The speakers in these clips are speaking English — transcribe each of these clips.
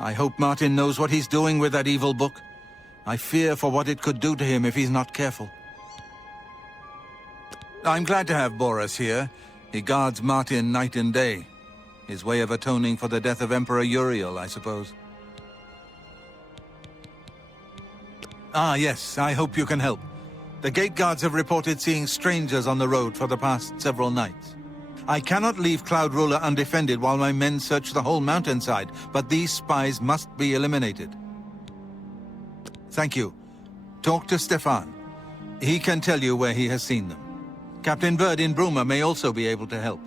I hope Martin knows what he's doing with that evil book. I fear for what it could do to him if he's not careful. I'm glad to have Boris here. He guards Martin night and day. His way of atoning for the death of Emperor Uriel, I suppose. Ah, yes, I hope you can help. The gate guards have reported seeing strangers on the road for the past several nights. I cannot leave Cloud Ruler undefended while my men search the whole mountainside, but these spies must be eliminated. Thank you. Talk to Stefan. He can tell you where he has seen them. Captain Bird in Bruma may also be able to help.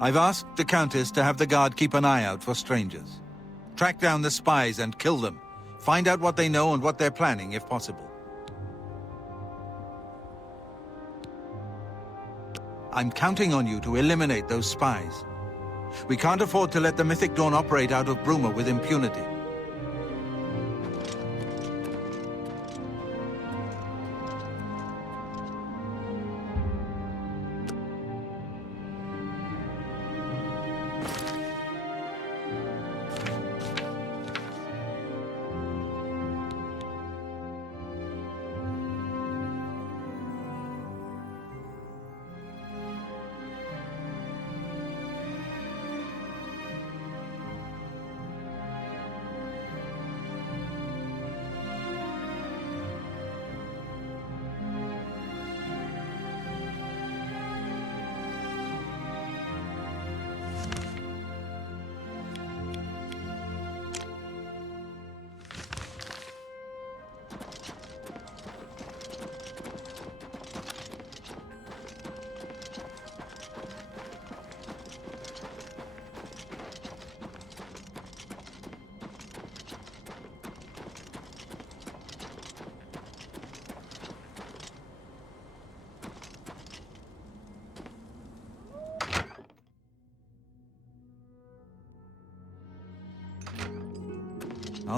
I've asked the Countess to have the guard keep an eye out for strangers. Track down the spies and kill them. Find out what they know and what they're planning, if possible. I'm counting on you to eliminate those spies. We can't afford to let the Mythic Dawn operate out of Bruma with impunity.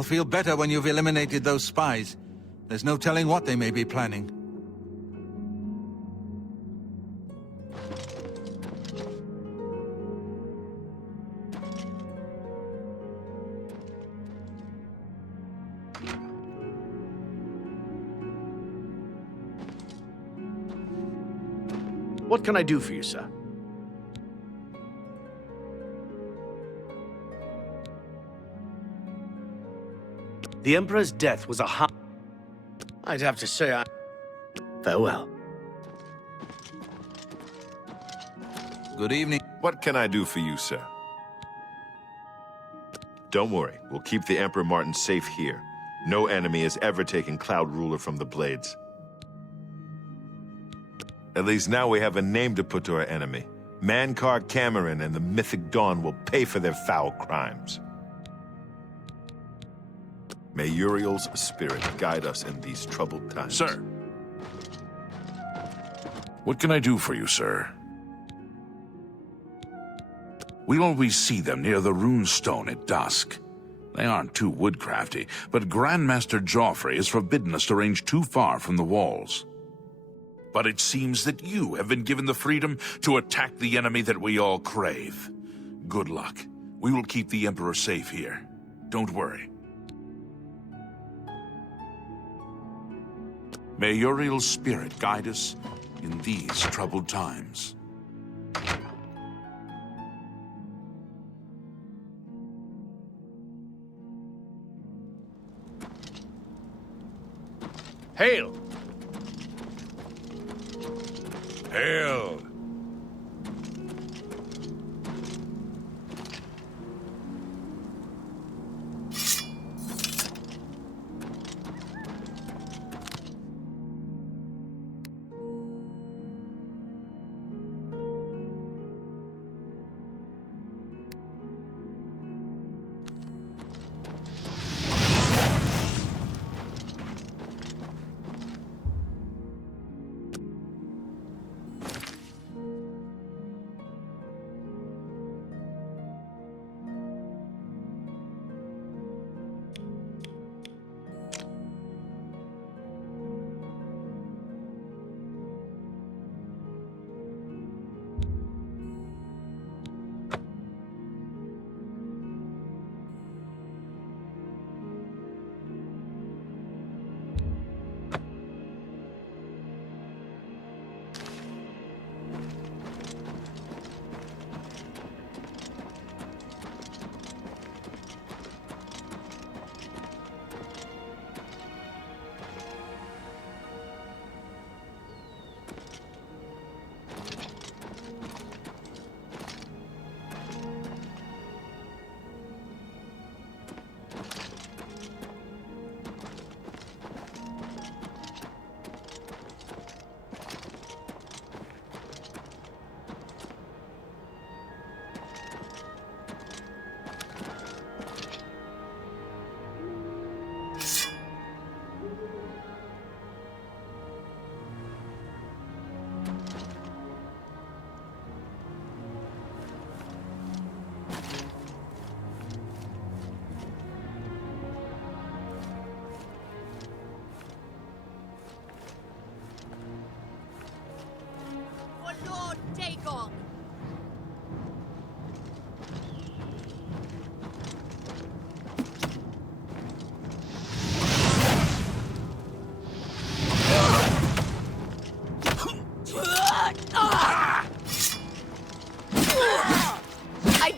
I'll feel better when you've eliminated those spies. There's no telling what they may be planning. What can I do for you, sir? The Emperor's death was a I'd have to say Farewell. Good evening. What can I do for you, sir? Don't worry, we'll keep the Emperor Martin safe here. No enemy has ever taken Cloud Ruler from the Blades. At least now we have a name to put to our enemy. Mankar Cameron and the Mythic Dawn will pay for their foul crimes. May Uriel's spirit guide us in these troubled times. Sir. What can I do for you, sir? We always see them near the rune stone at dusk. They aren't too woodcrafty, but Grandmaster Joffrey has forbidden us to range too far from the walls. But it seems that you have been given the freedom to attack the enemy that we all crave. Good luck. We will keep the Emperor safe here. Don't worry. May Uriel's spirit guide us in these troubled times. Hail! Hail!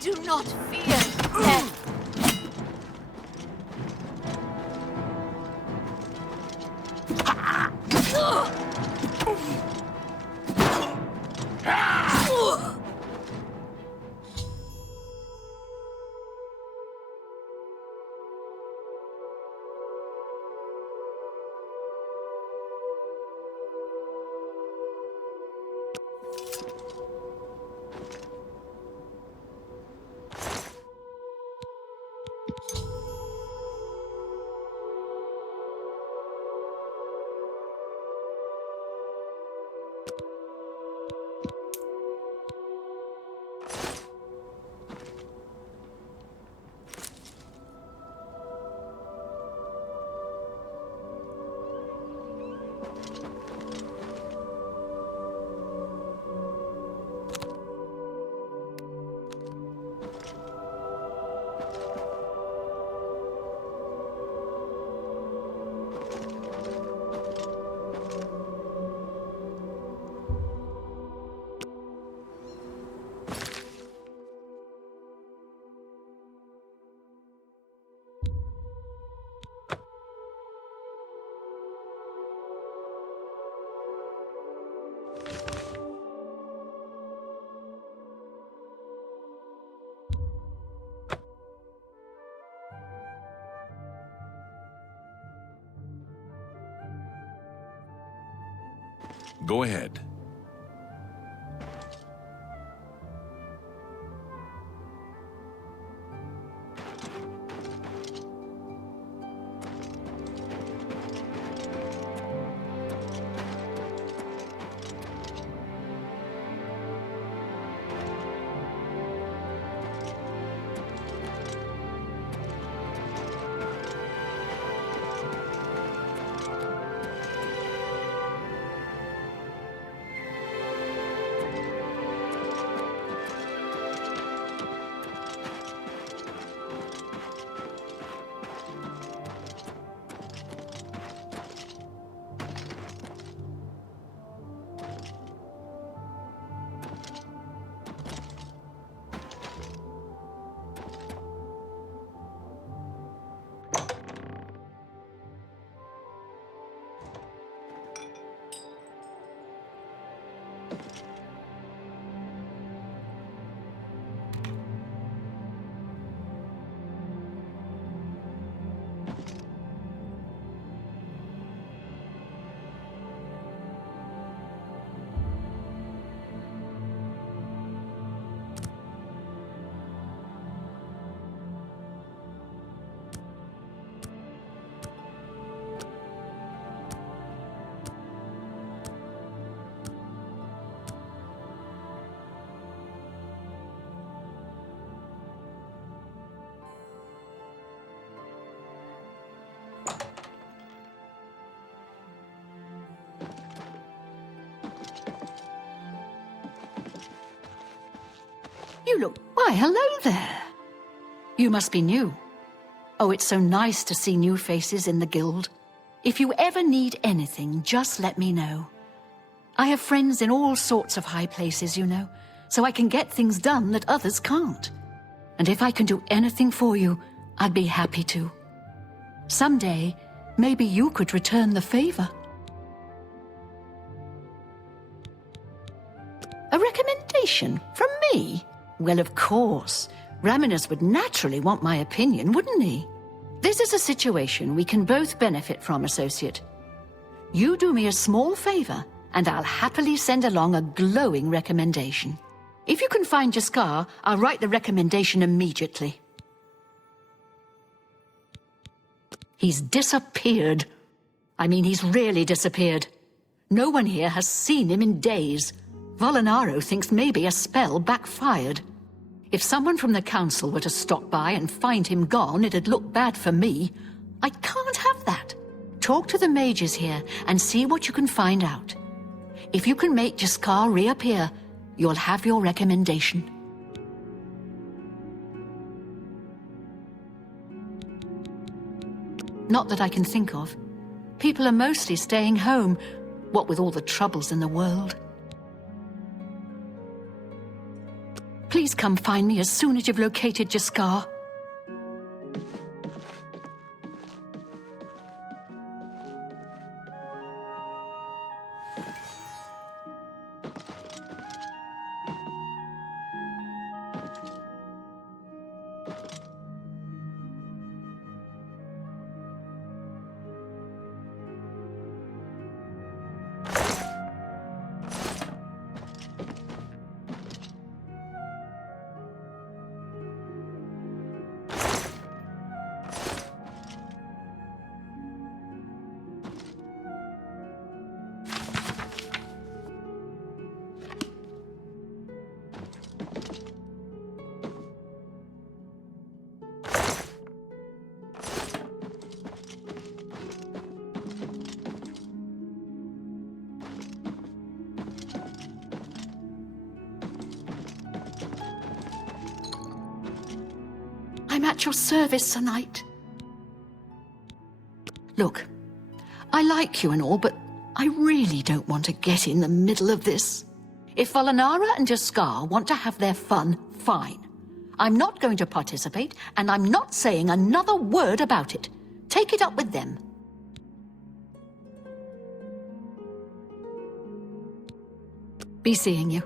do not fear death. Go ahead. You look... Why, hello there. You must be new. Oh, it's so nice to see new faces in the guild. If you ever need anything, just let me know. I have friends in all sorts of high places, you know, so I can get things done that others can't. And if I can do anything for you, I'd be happy to. Someday, maybe you could return the favor. A recommendation from me? Well, of course. Raminus would naturally want my opinion, wouldn't he? This is a situation we can both benefit from, associate. You do me a small favor, and I'll happily send along a glowing recommendation. If you can find Jaskar, I'll write the recommendation immediately. He's disappeared. I mean, he's really disappeared. No one here has seen him in days. Volinaro thinks maybe a spell backfired. If someone from the council were to stop by and find him gone, it'd look bad for me. I can't have that. Talk to the mages here and see what you can find out. If you can make Jaskar reappear, you'll have your recommendation. Not that I can think of. People are mostly staying home, what with all the troubles in the world. Please come find me as soon as you've located Jaskar. I'm at your service, Sir Knight. Look, I like you and all, but I really don't want to get in the middle of this. If Volinara and Jaskar want to have their fun, fine. I'm not going to participate, and I'm not saying another word about it. Take it up with them. Be seeing you.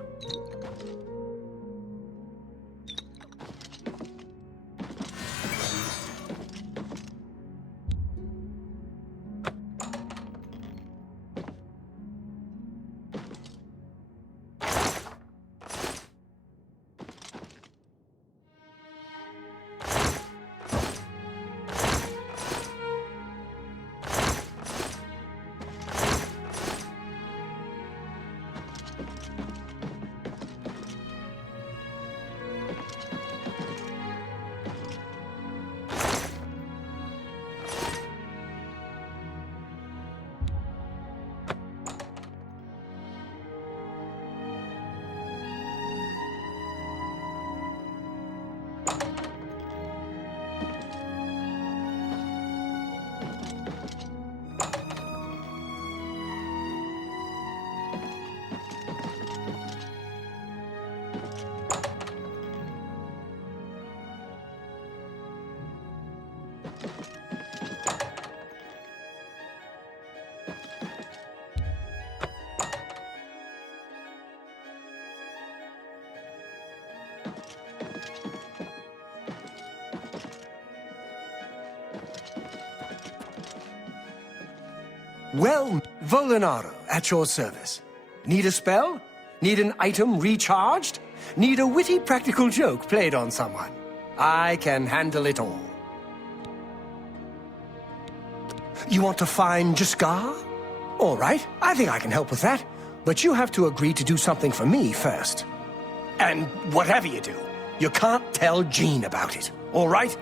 Well, Volinaro, at your service. Need a spell? Need an item recharged? Need a witty practical joke played on someone? I can handle it all. You want to find Jaskar? All right, I think I can help with that. But you have to agree to do something for me first. And whatever you do, you can't tell Jean about it, all right?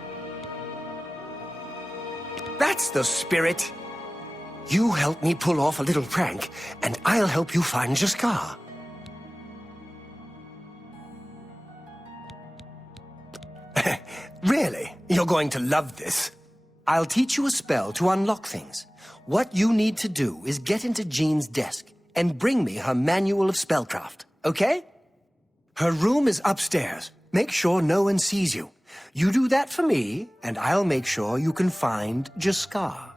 That's the spirit. You help me pull off a little prank, and I'll help you find Jaskar. Really? You're going to love this. I'll teach you a spell to unlock things. What you need to do is get into Jean's desk and bring me her manual of spellcraft, okay? Her room is upstairs. Make sure no one sees you. You do that for me, and I'll make sure you can find Jaskar.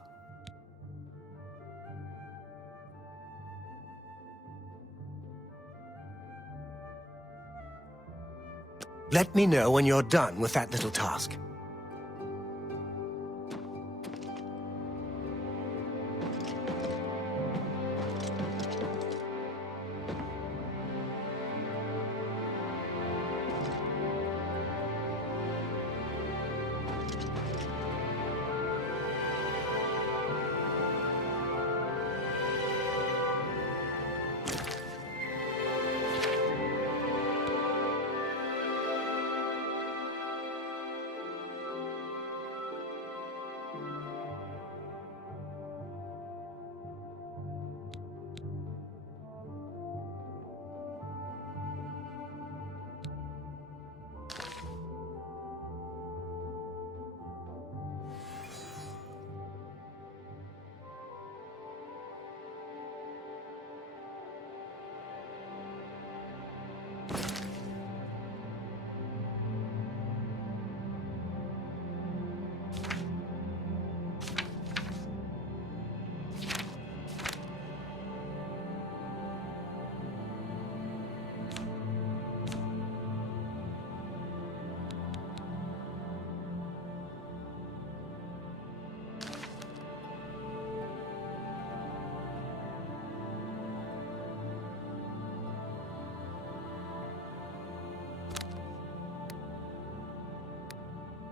Let me know when you're done with that little task.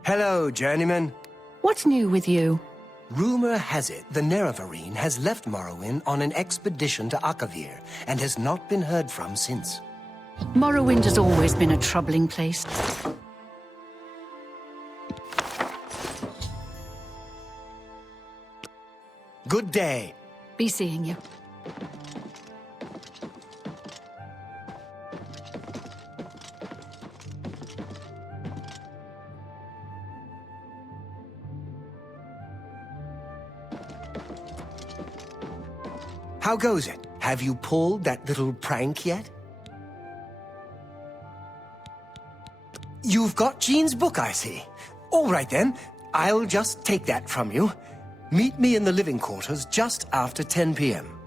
Hello, journeyman. What's new with you? Rumor has it the Nerevarine has left Morrowind on an expedition to Akavir and has not been heard from since. Morrowind has always been a troubling place. Good day. Be seeing you. How goes it? Have you pulled that little prank yet? You've got Jean's book, I see. All right then, I'll just take that from you. Meet me in the living quarters just after 10 p.m.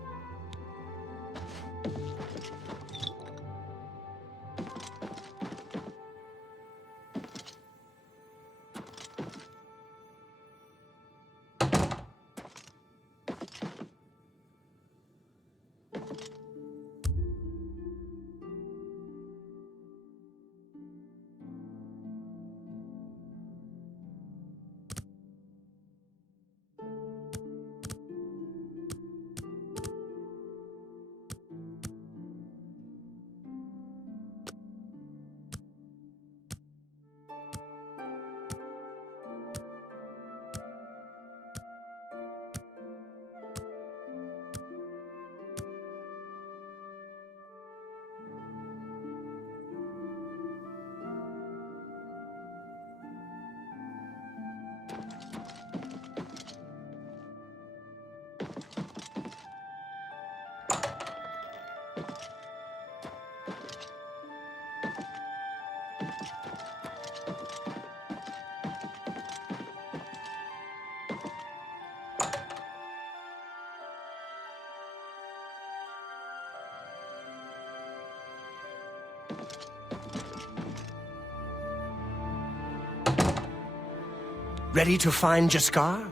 Ready to find Jaskar?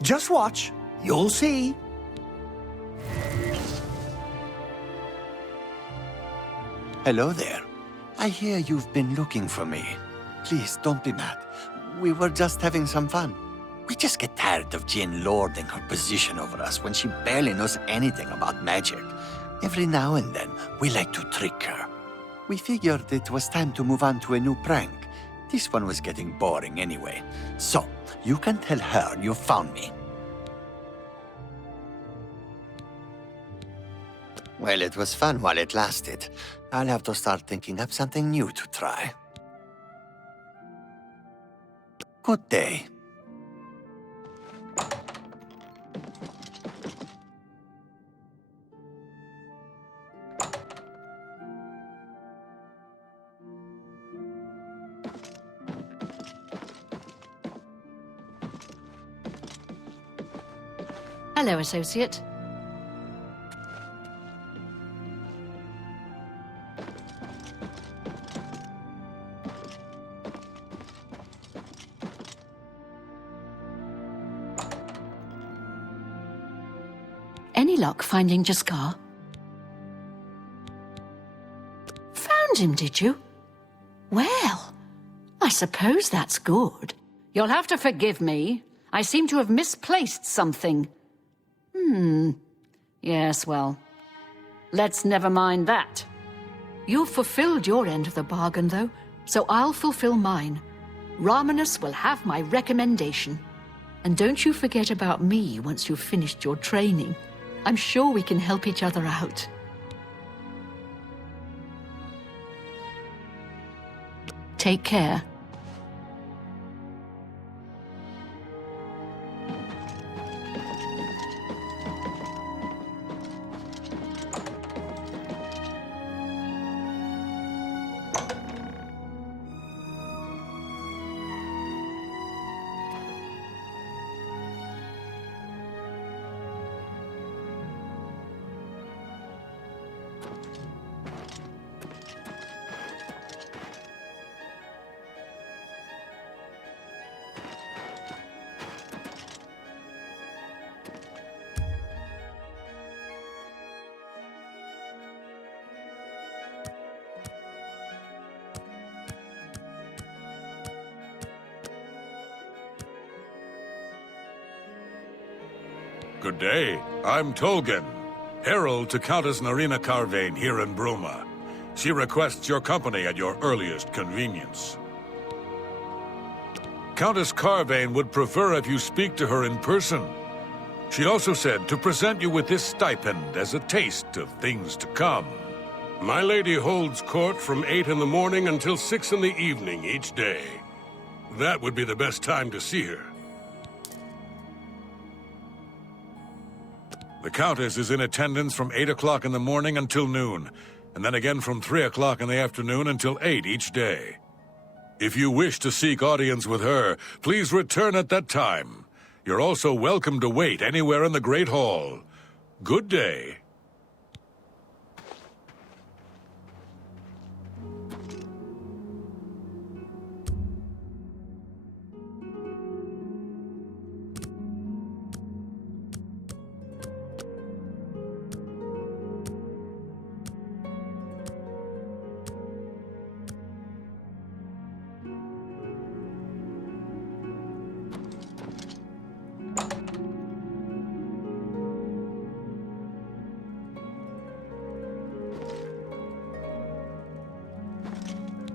Just watch. You'll see. Hello there. I hear you've been looking for me. Please, don't be mad. We were just having some fun. We just get tired of Jin lording her position over us when she barely knows anything about magic. Every now and then, we like to trick her. We figured it was time to move on to a new prank. This one was getting boring anyway. So, you can tell her you found me. Well, it was fun while it lasted. I'll have to start thinking up something new to try. Good day. Hello, associate. Any luck finding Jaskar? Found him, did you? Well, I suppose that's good. You'll have to forgive me. I seem to have misplaced something. Yes, well, let's never mind that. You've fulfilled your end of the bargain, though, so I'll fulfill mine. Ramanus will have my recommendation. And don't you forget about me once you've finished your training. I'm sure we can help each other out. Take care. Good day. I'm Tolgan, herald to Countess Narina Carvane here in Bruma. She requests your company at your earliest convenience. Countess Carvane would prefer if you speak to her in person. She also said to present you with this stipend as a taste of things to come. My lady holds court from 8 in the morning until 6 in the evening each day. That would be the best time to see her. The Countess is in attendance from 8 o'clock in the morning until noon, and then again from 3 o'clock in the afternoon until 8 each day. If you wish to seek audience with her, please return at that time. You're also welcome to wait anywhere in the Great Hall. Good day.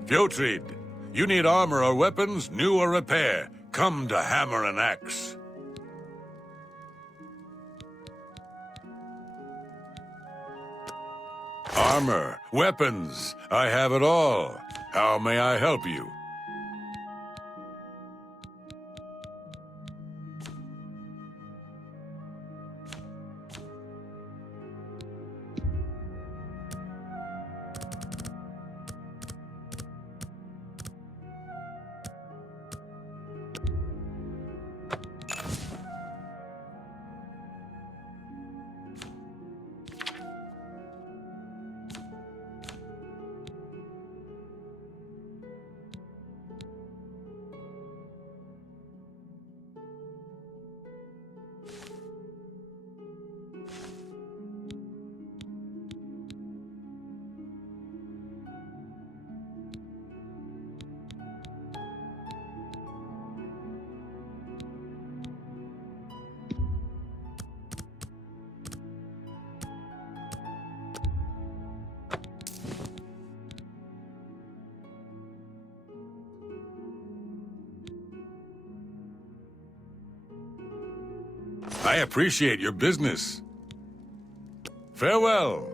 Fjotrid, you need armor or weapons, new or repair. Come to Hammer and Axe. Armor, weapons, I have it all. How may I help you? I appreciate your business. Farewell.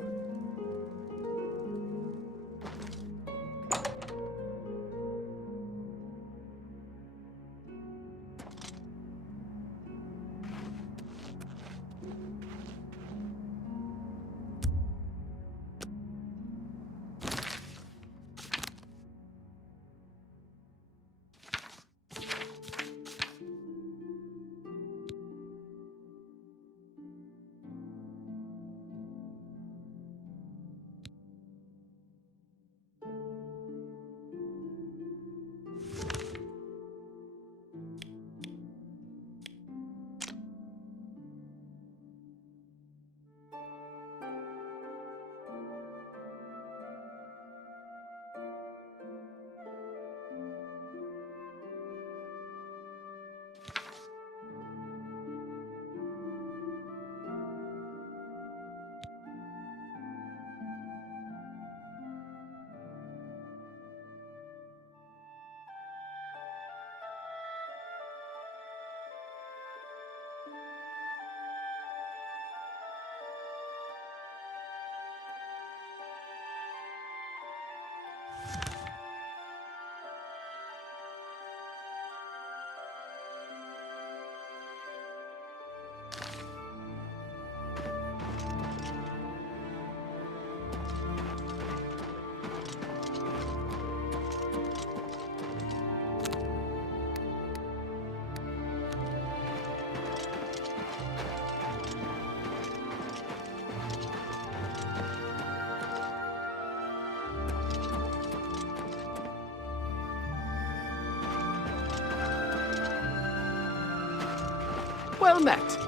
Well met.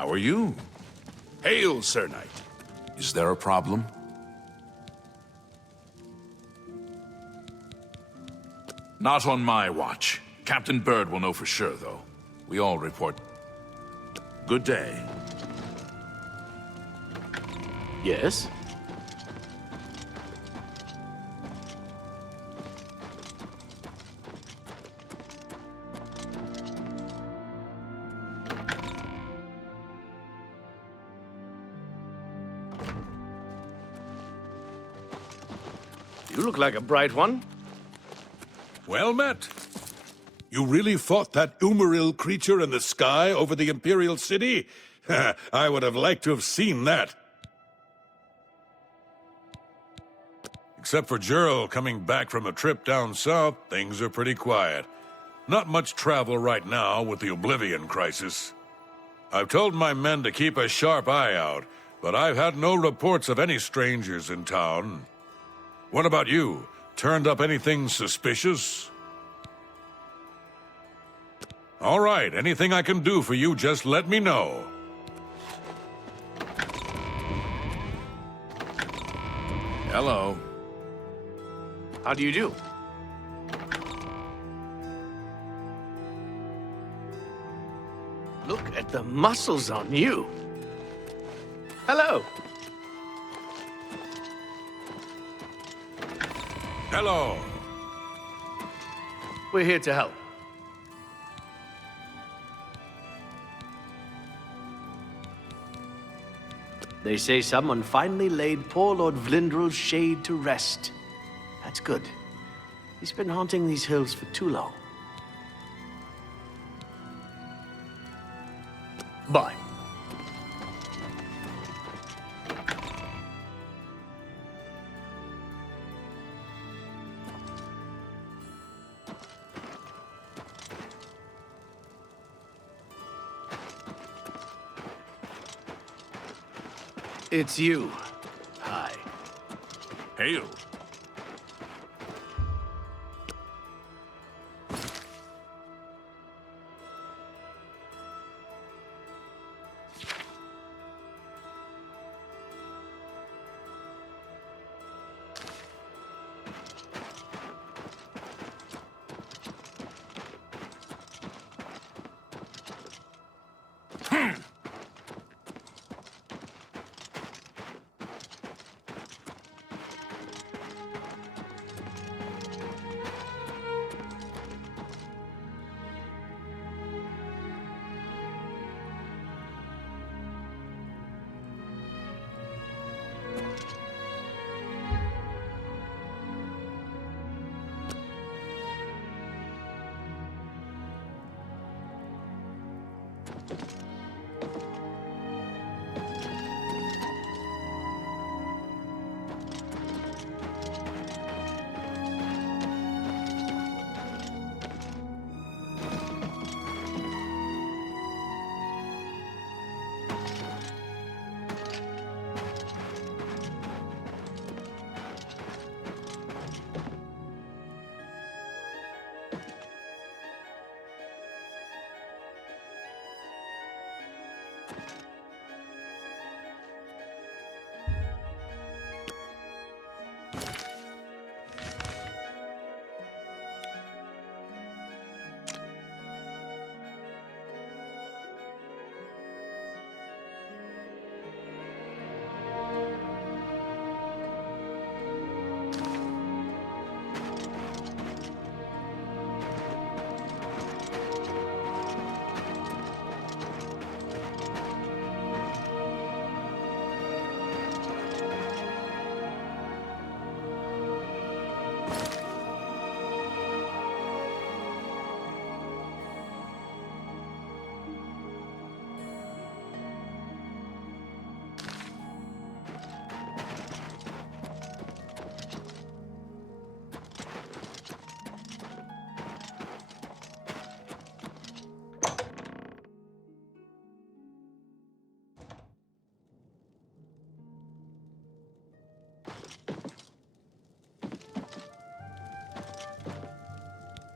How are you? Hail, Sir Knight. Is there a problem? Not on my watch. Captain Bird will know for sure, though. We all report. Good day. Yes? You look like a bright one. Well met. You really fought that Umaril creature in the sky over the Imperial City? I would have liked to have seen that. Except for Gerald coming back from a trip down south, things are pretty quiet. Not much travel right now with the Oblivion crisis. I've told my men to keep a sharp eye out, but I've had no reports of any strangers in town. What about you? Turned up anything suspicious? All right, anything I can do for you, just let me know. Hello. How do you do? Look at the muscles on you. Hello. Hello. We're here to help. They say someone finally laid poor Lord Vlindrel's shade to rest. That's good. He's been haunting these hills for too long. Bye. It's you. Hi. Hail.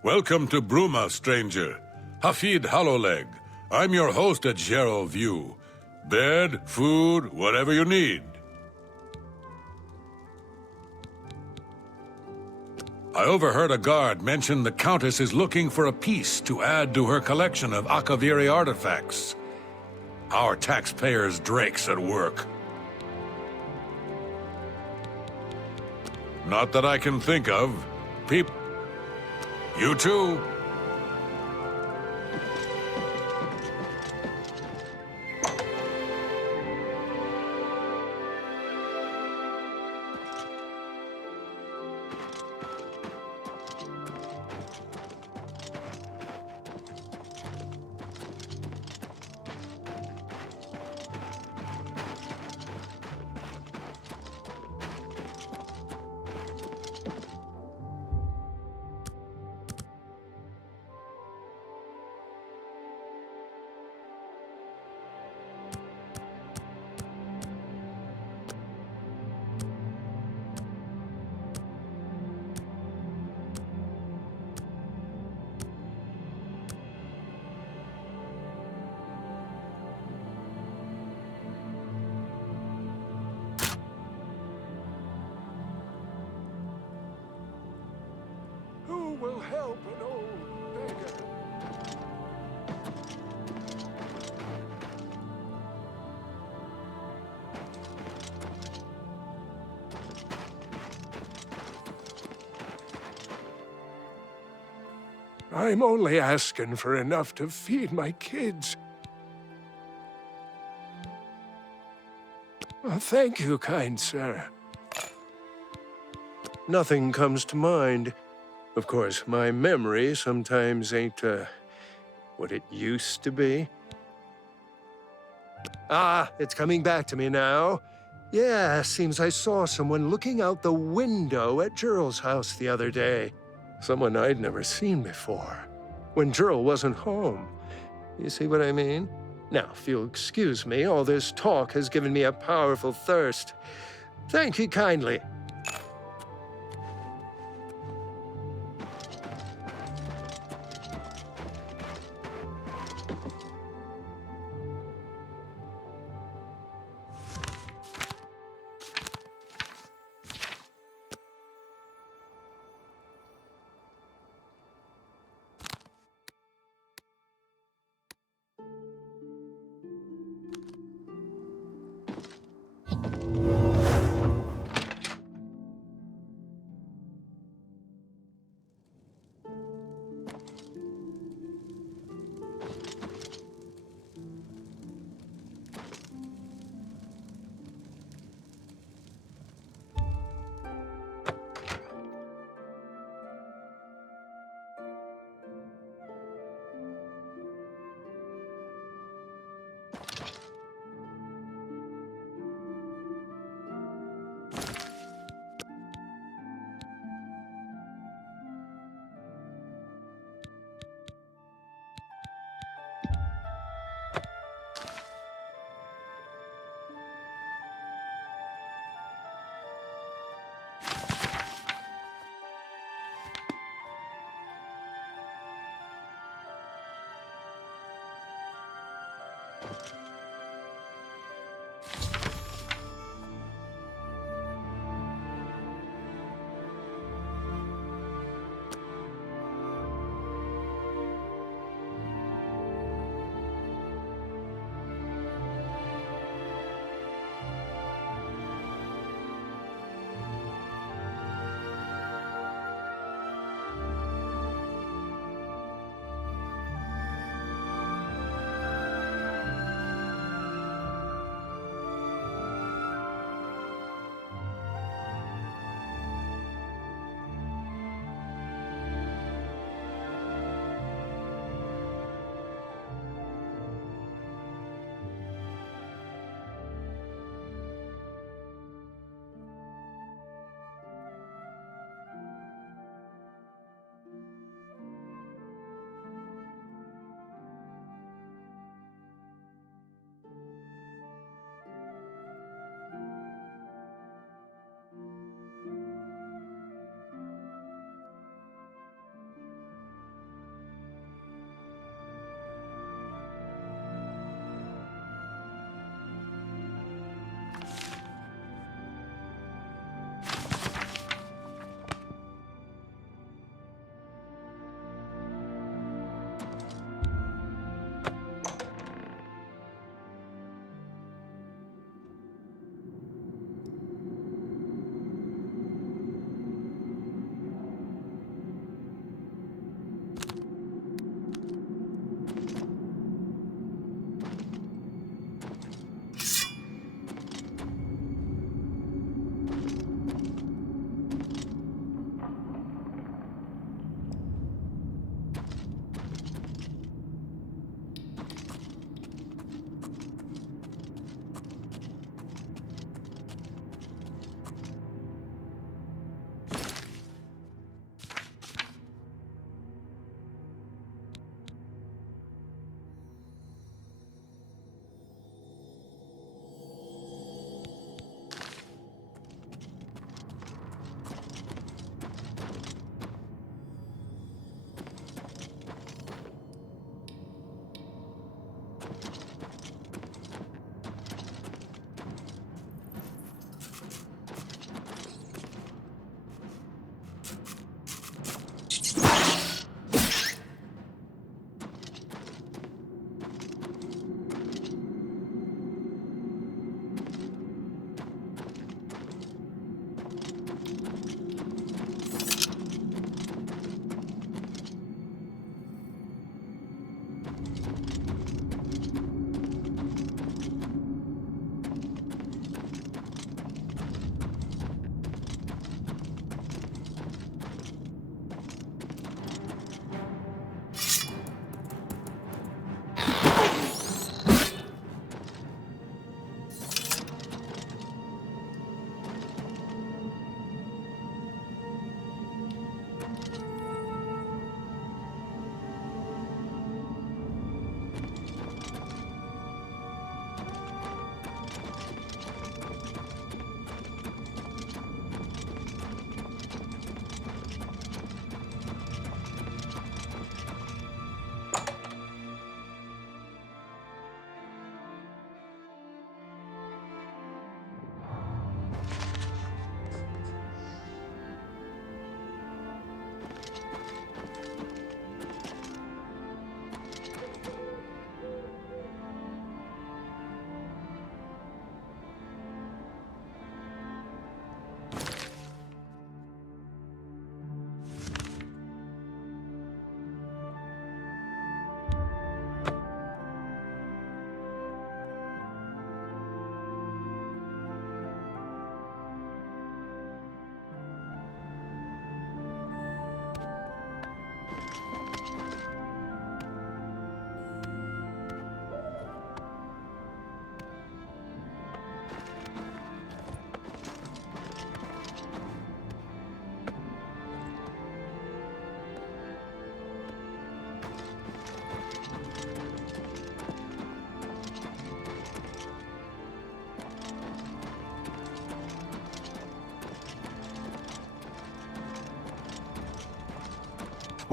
Welcome to Bruma, stranger. Hafid Hollowleg. I'm your host at Gerald View. Bed, food, whatever you need. I overheard a guard mention the Countess is looking for a piece to add to her collection of Akaviri artifacts. Our taxpayers' Drake's at work. Not that I can think of. You too. Who will help an old beggar? I'm only asking for enough to feed my kids. Oh, thank you, kind sir. Nothing comes to mind. Of course, my memory sometimes ain't, what it used to be. Ah, it's coming back to me now. Yeah, seems I saw someone looking out the window at Gerald's house the other day. Someone I'd never seen before. When Gerald wasn't home. You see what I mean? Now, if you'll excuse me, all this talk has given me a powerful thirst. Thank you kindly.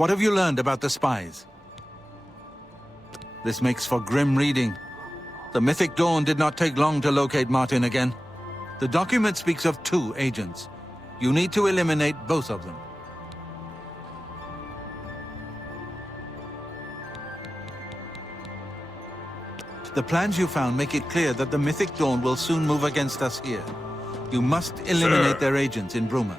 What have you learned about the spies? This makes for grim reading. The Mythic Dawn did not take long to locate Martin again. The document speaks of 2 agents. You need to eliminate both of them. The plans you found make it clear that the Mythic Dawn will soon move against us here. You must eliminate their agents in Bruma.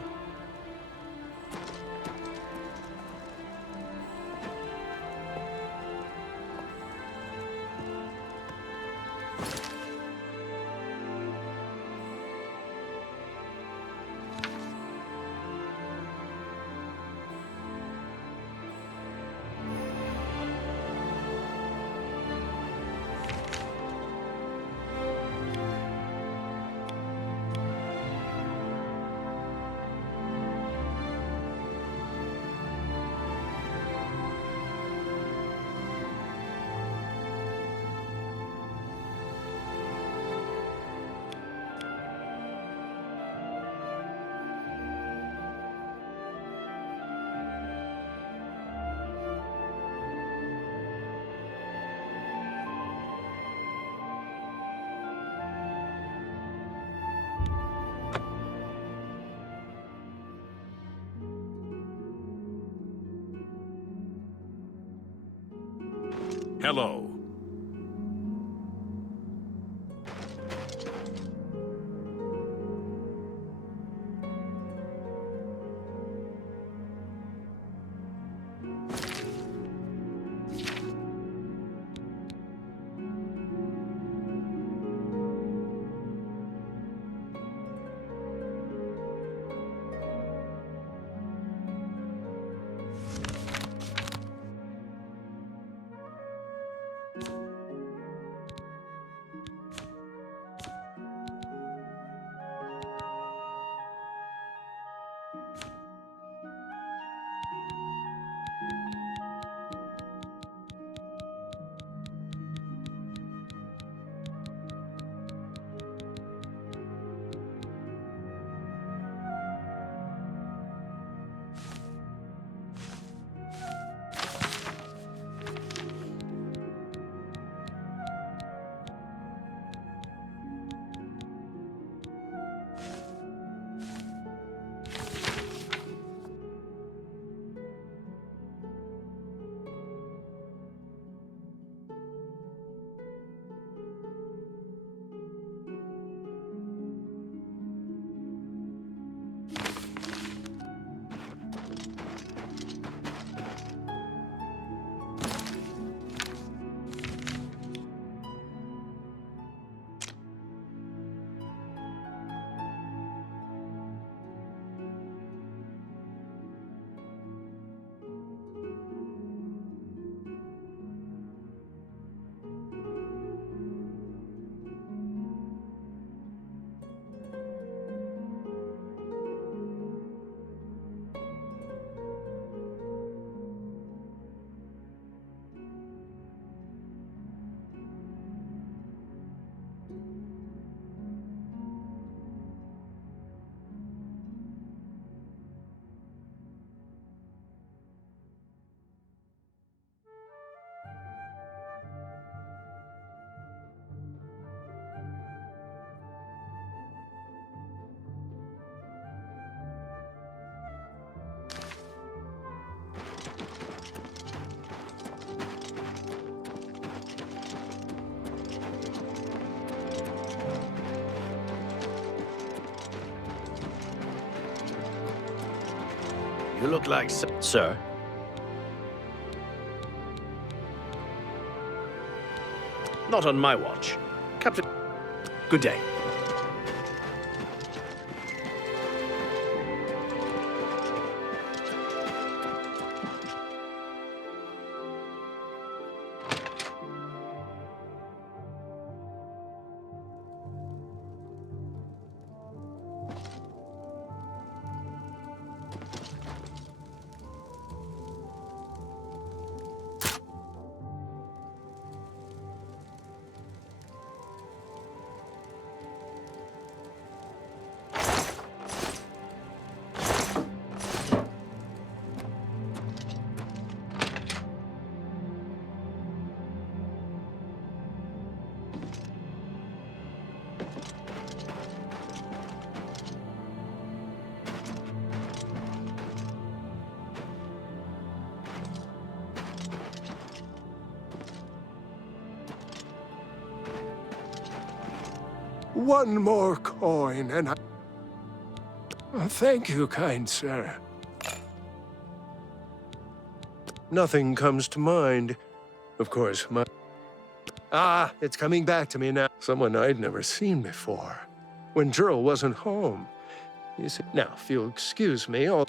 Hello. You look like... Sir? Not on my watch. Captain... Good day. One more coin, and I... Thank you, kind sir. Nothing comes to mind. Of course, my... Ah, it's coming back to me now. Someone I'd never seen before. When Gerald wasn't home. You see... Now, if you'll excuse me, I'll...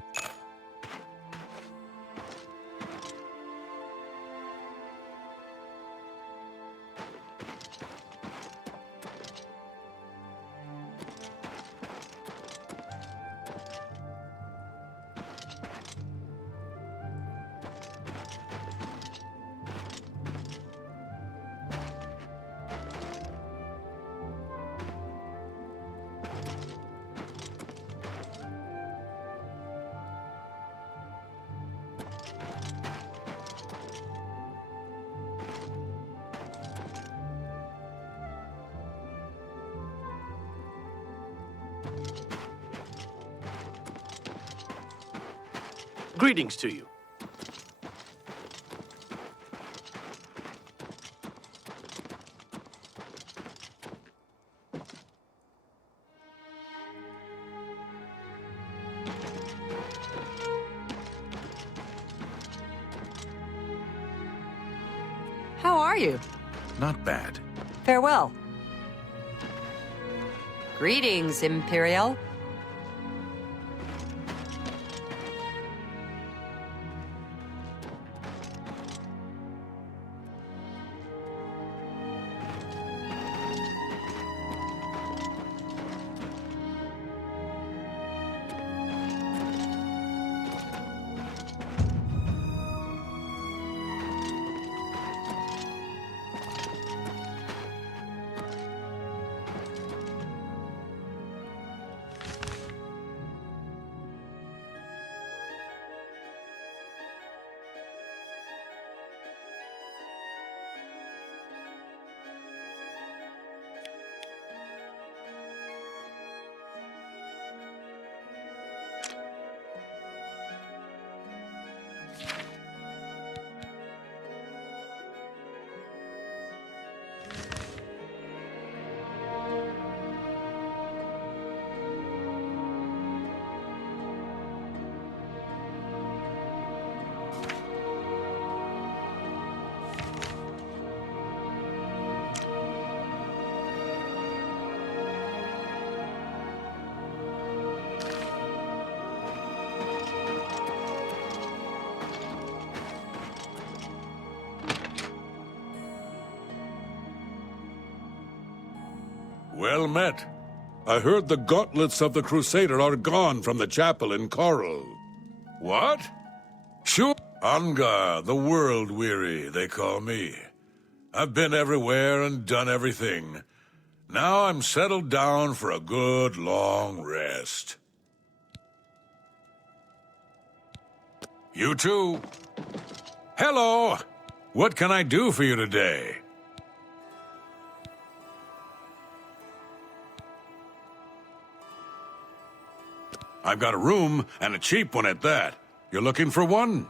Greetings to you. How are you? Not bad. Farewell. Greetings, Imperial. Well met. I heard the gauntlets of the Crusader are gone from the chapel in Coral. What? Sure. Angar, the world-weary, they call me. I've been everywhere and done everything. Now I'm settled down for a good long rest. You too. Hello! What can I do for you today? I've got a room, and a cheap one at that. You're looking for one?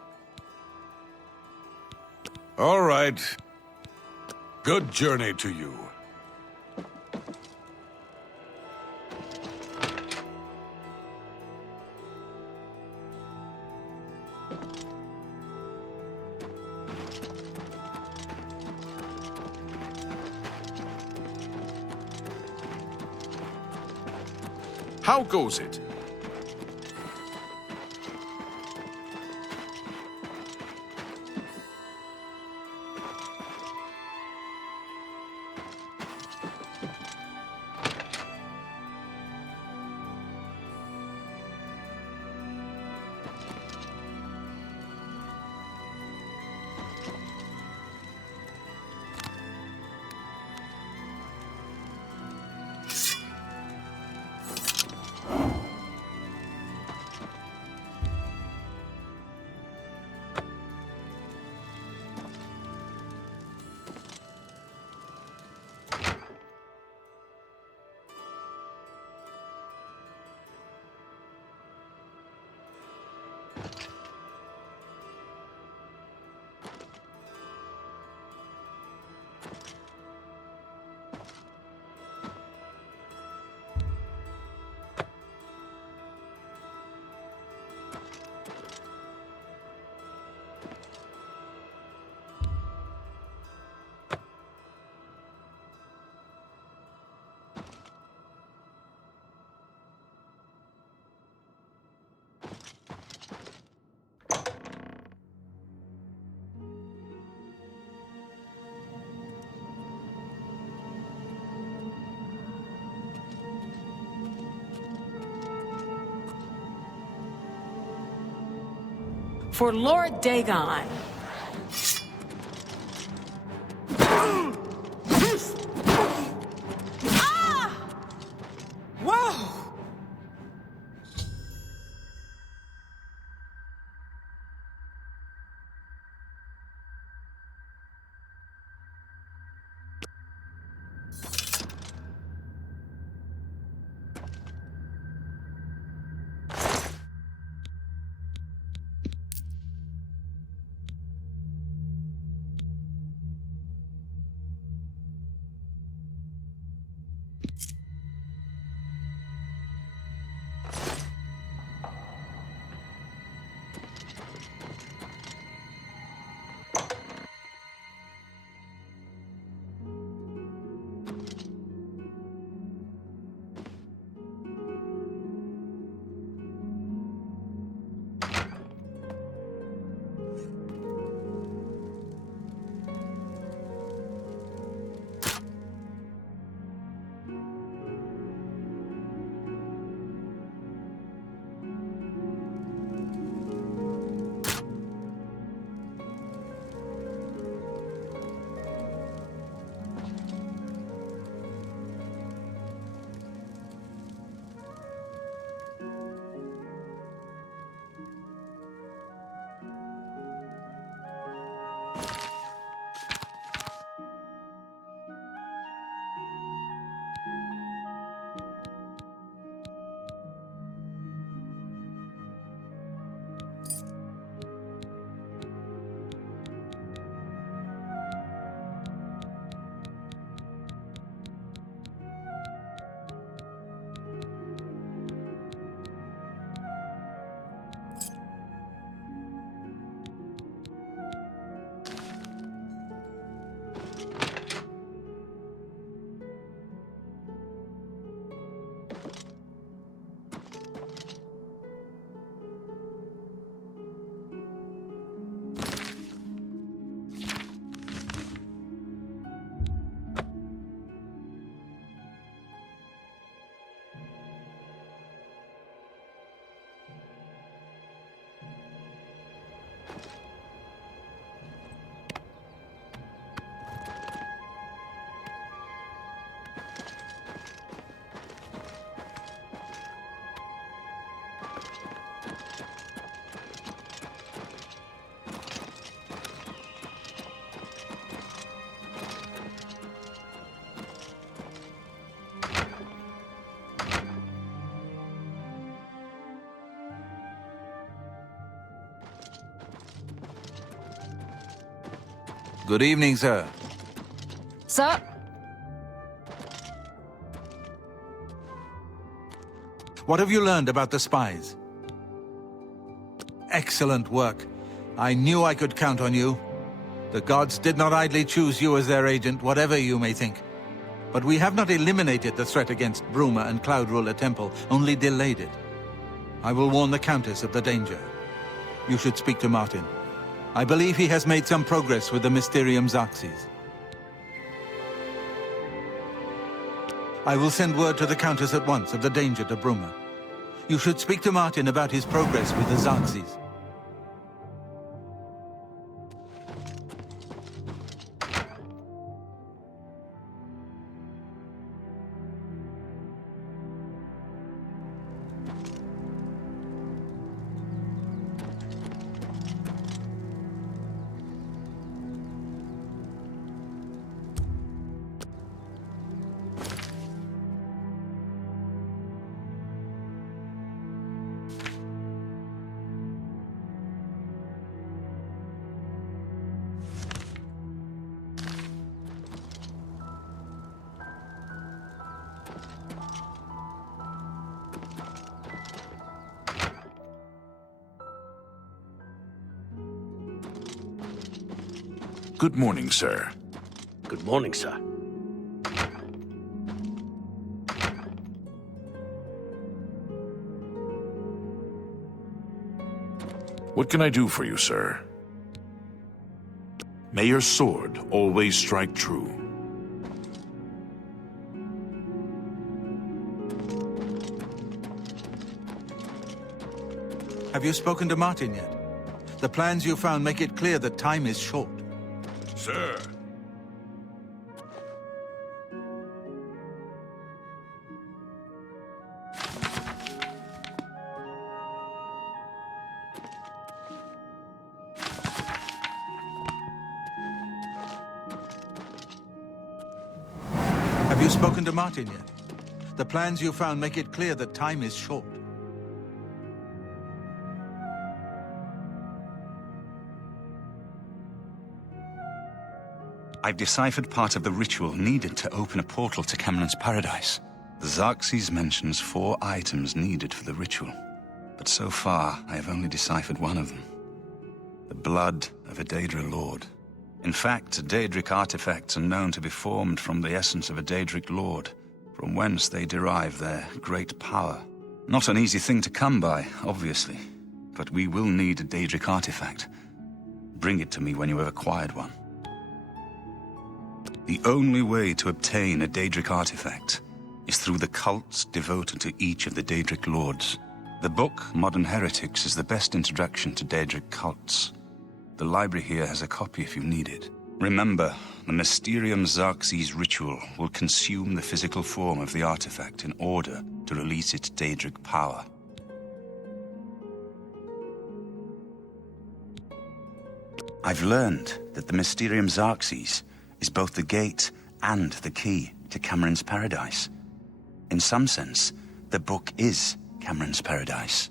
All right. Good journey to you. How goes it? For Lord Dagon. Ah! Whoa! Good evening, sir. Sir? What have you learned about the spies? Excellent work. I knew I could count on you. The gods did not idly choose you as their agent, whatever you may think. But we have not eliminated the threat against Bruma and Cloud Ruler Temple, only delayed it. I will warn the Countess of the danger. You should speak to Martin. I believe he has made some progress with the Mysterium Xerxes. I will send word to the Countess at once of the danger to Bruma. You should speak to Martin about his progress with the Xerxes. Good morning, sir. Good morning, sir. What can I do for you, sir? May your sword always strike true. Have you spoken to Martin yet? The plans you found make it clear that time is short. Sir. Have you spoken to Martin yet? The plans you found make it clear that time is short. I've deciphered part of the ritual needed to open a portal to Cameron's paradise. The Xerxes mentions 4 items needed for the ritual, but so far I have only deciphered one of them. The blood of a Daedra Lord. In fact, Daedric artifacts are known to be formed from the essence of a Daedric Lord, from whence they derive their great power. Not an easy thing to come by, obviously, but we will need a Daedric artifact. Bring it to me when you have acquired one. The only way to obtain a Daedric artifact is through the cults devoted to each of the Daedric Lords. The book, Modern Heretics, is the best introduction to Daedric cults. The library here has a copy if you need it. Remember, the Mysterium Xerxes ritual will consume the physical form of the artifact in order to release its Daedric power. I've learned that the Mysterium Xerxes is both the gate and the key to Cameron's paradise. In some sense, the book is Cameron's paradise.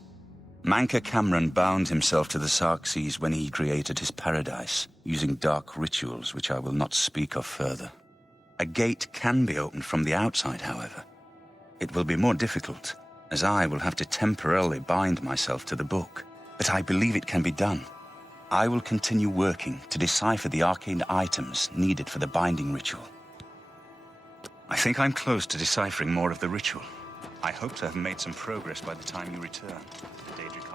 Manca Cameron bound himself to the Xerxes when he created his paradise, using dark rituals which I will not speak of further. A gate can be opened from the outside, however. It will be more difficult, as I will have to temporarily bind myself to the book, but I believe it can be done. I will continue working to decipher the arcane items needed for the binding ritual. I think I'm close to deciphering more of the ritual. I hope to have made some progress by the time you return to Daedric.